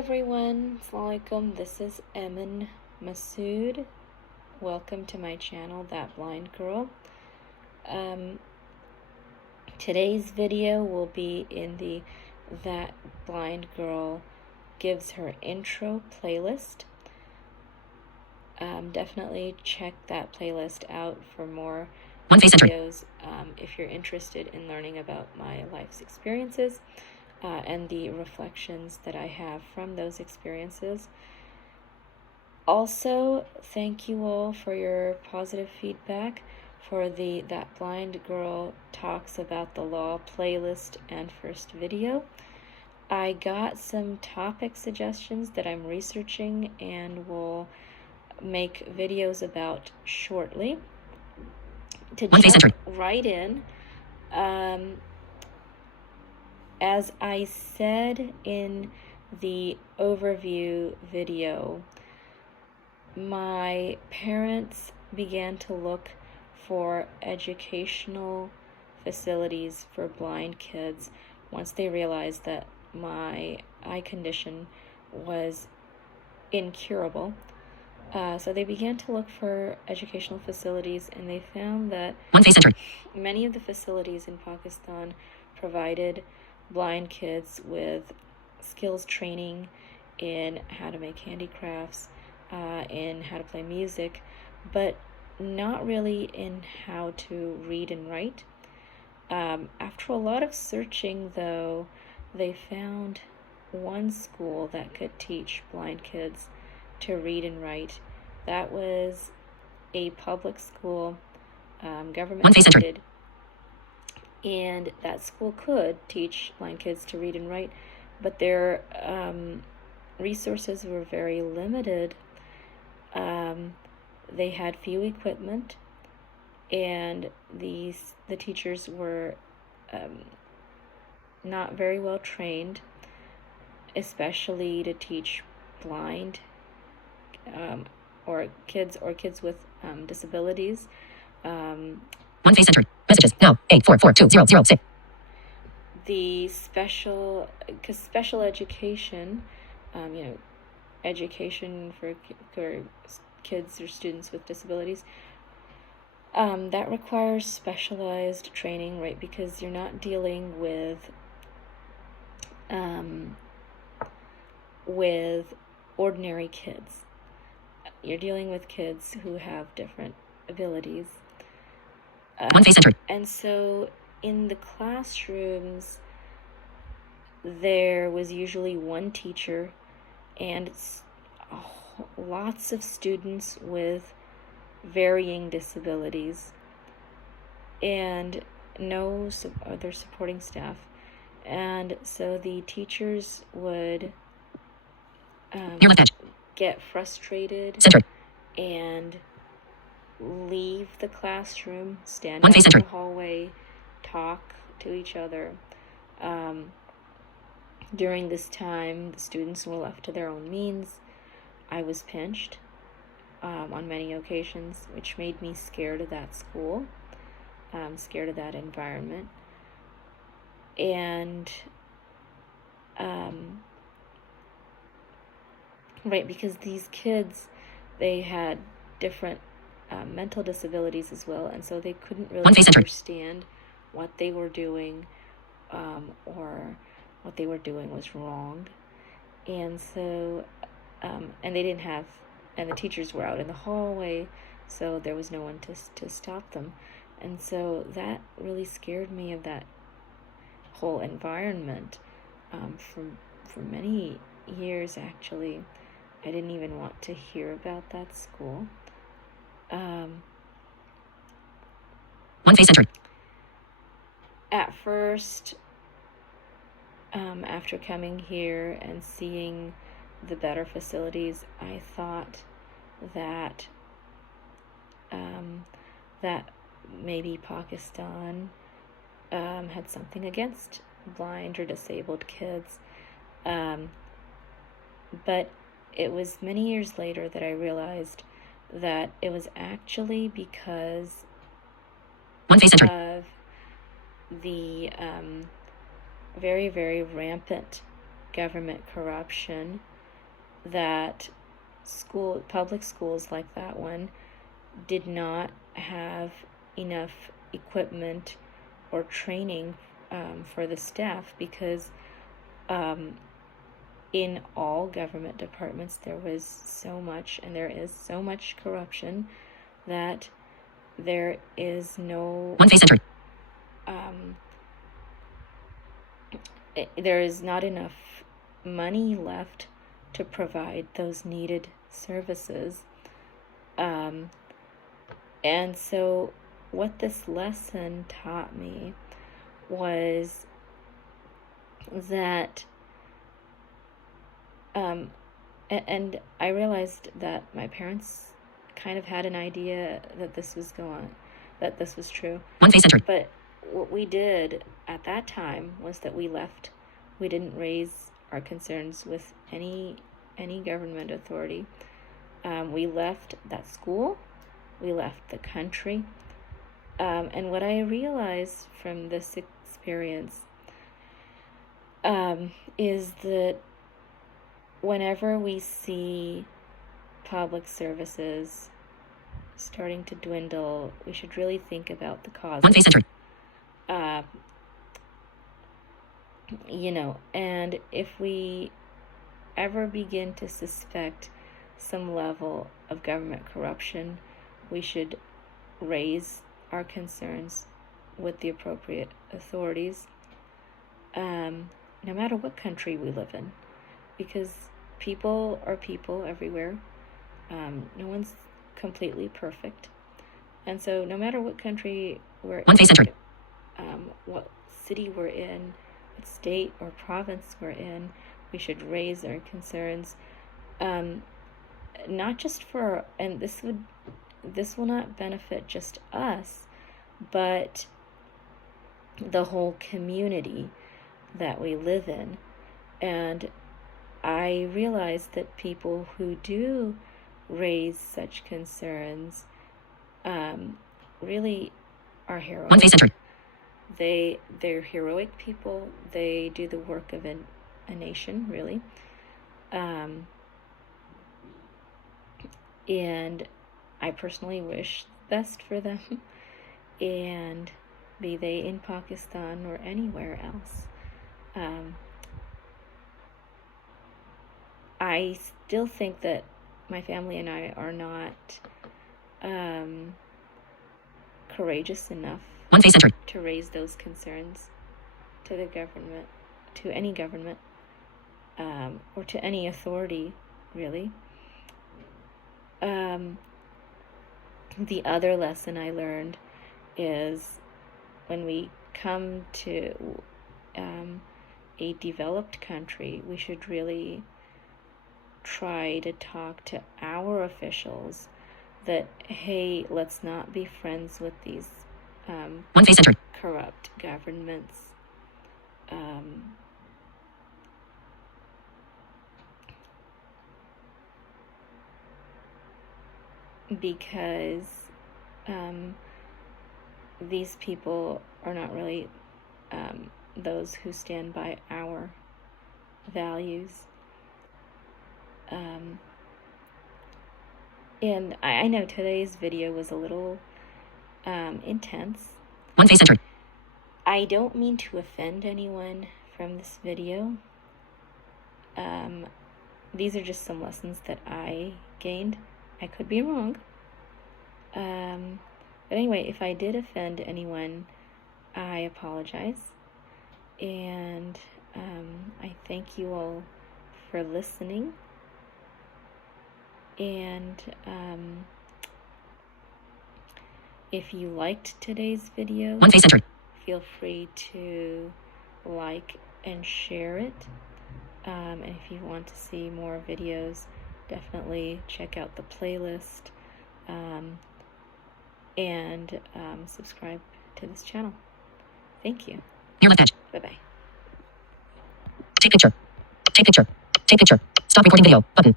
everyone, Assalamualaikum. This is Emin Masood. Welcome to my channel, That Blind Girl. Today's video will be in the That Blind Girl Gives Her Intro playlist. Definitely check that playlist out for more videos if you're interested in learning about my life's experiences. And the reflections that I have from those experiences. Also, thank you all for your positive feedback for the That Blind Girl Talks About the Law playlist and first video. I got some topic suggestions that I'm researching and will make videos about shortly. To jump right in, as I said in the overview video, my parents began to look for educational facilities for blind kids once they realized that my eye condition was incurable. So they began to look for educational facilities, and they found that many of the facilities in Pakistan provided blind kids with skills training in how to make handicrafts, in how to play music, but not really in how to read and write. After a lot of searching, though, they found one school that could teach blind kids to read and write. That was a public school, government funded. And that school could teach blind kids to read and write, but their resources were very limited. They had few equipment, and the teachers were not very well trained, especially to teach blind or kids with disabilities. Messages now 8442006. The special education, education for kids or students with disabilities, that requires specialized training, right? Because you're not dealing with ordinary kids. You're dealing with kids who have different abilities. And so in the classrooms, there was usually one teacher and lots of students with varying disabilities and no other supporting staff. And so the teachers would get frustrated and leave the classroom, stand out in the hallway, talk to each other. During this time, the students were left to their own means. I was pinched on many occasions, which made me scared of that school, scared of that environment. And right, because these kids, they had different mental disabilities as well, and so they couldn't really understand what they were doing, or what they were doing was wrong. And so and they didn't have, and the teachers were out in the hallway, so there was no one to stop them. And so that really scared me of that whole environment. For many years, actually, I didn't even want to hear about that school. At first, after coming here and seeing the better facilities, I thought that that maybe Pakistan had something against blind or disabled kids. But it was many years later that I realized that it was actually because of the very, very rampant government corruption, that public schools like that one did not have enough equipment or training for the staff, because in all government departments there was so much, and there is so much corruption, that there is no there is not enough money left to provide those needed services. And so what this lesson taught me was that and I realized that my parents kind of had an idea that this was true. But what we did at that time was that we left. We didn't raise our concerns with any government authority. We left that school. We left the country. And what I realized from this experience is that whenever we see public services starting to dwindle, we should really think about the causes. And if we ever begin to suspect some level of government corruption, we should raise our concerns with the appropriate authorities, no matter what country we live in, because people are people everywhere. No one's completely perfect, and so no matter what country we're in, what city we're in, what state or province we're in, we should raise our concerns, not just for, and this will not benefit just us, but the whole community that we live in. And I realized that people who do raise such concerns really are heroic. They're heroic people. They do the work of a nation, really. And I personally wish the best for them, and be they in Pakistan or anywhere else. I still think that my family and I are not courageous enough to raise those concerns to the government, to any government, or to any authority, really. The other lesson I learned is when we come to a developed country, we should really try to talk to our officials that, hey, let's not be friends with these corrupt governments. Because these people are not really those who stand by our values. And I know today's video was a little intense. I don't mean to offend anyone from this video. These are just some lessons that I gained. I could be wrong. But anyway, if I did offend anyone, I apologize. And I thank you all for listening. And if you liked today's video, feel free to like and share it. And if you want to see more videos, definitely check out the playlist, and subscribe to this channel. Thank you. Near left edge. Bye-bye. Take picture. Take picture. Take picture. Stop recording video. Button.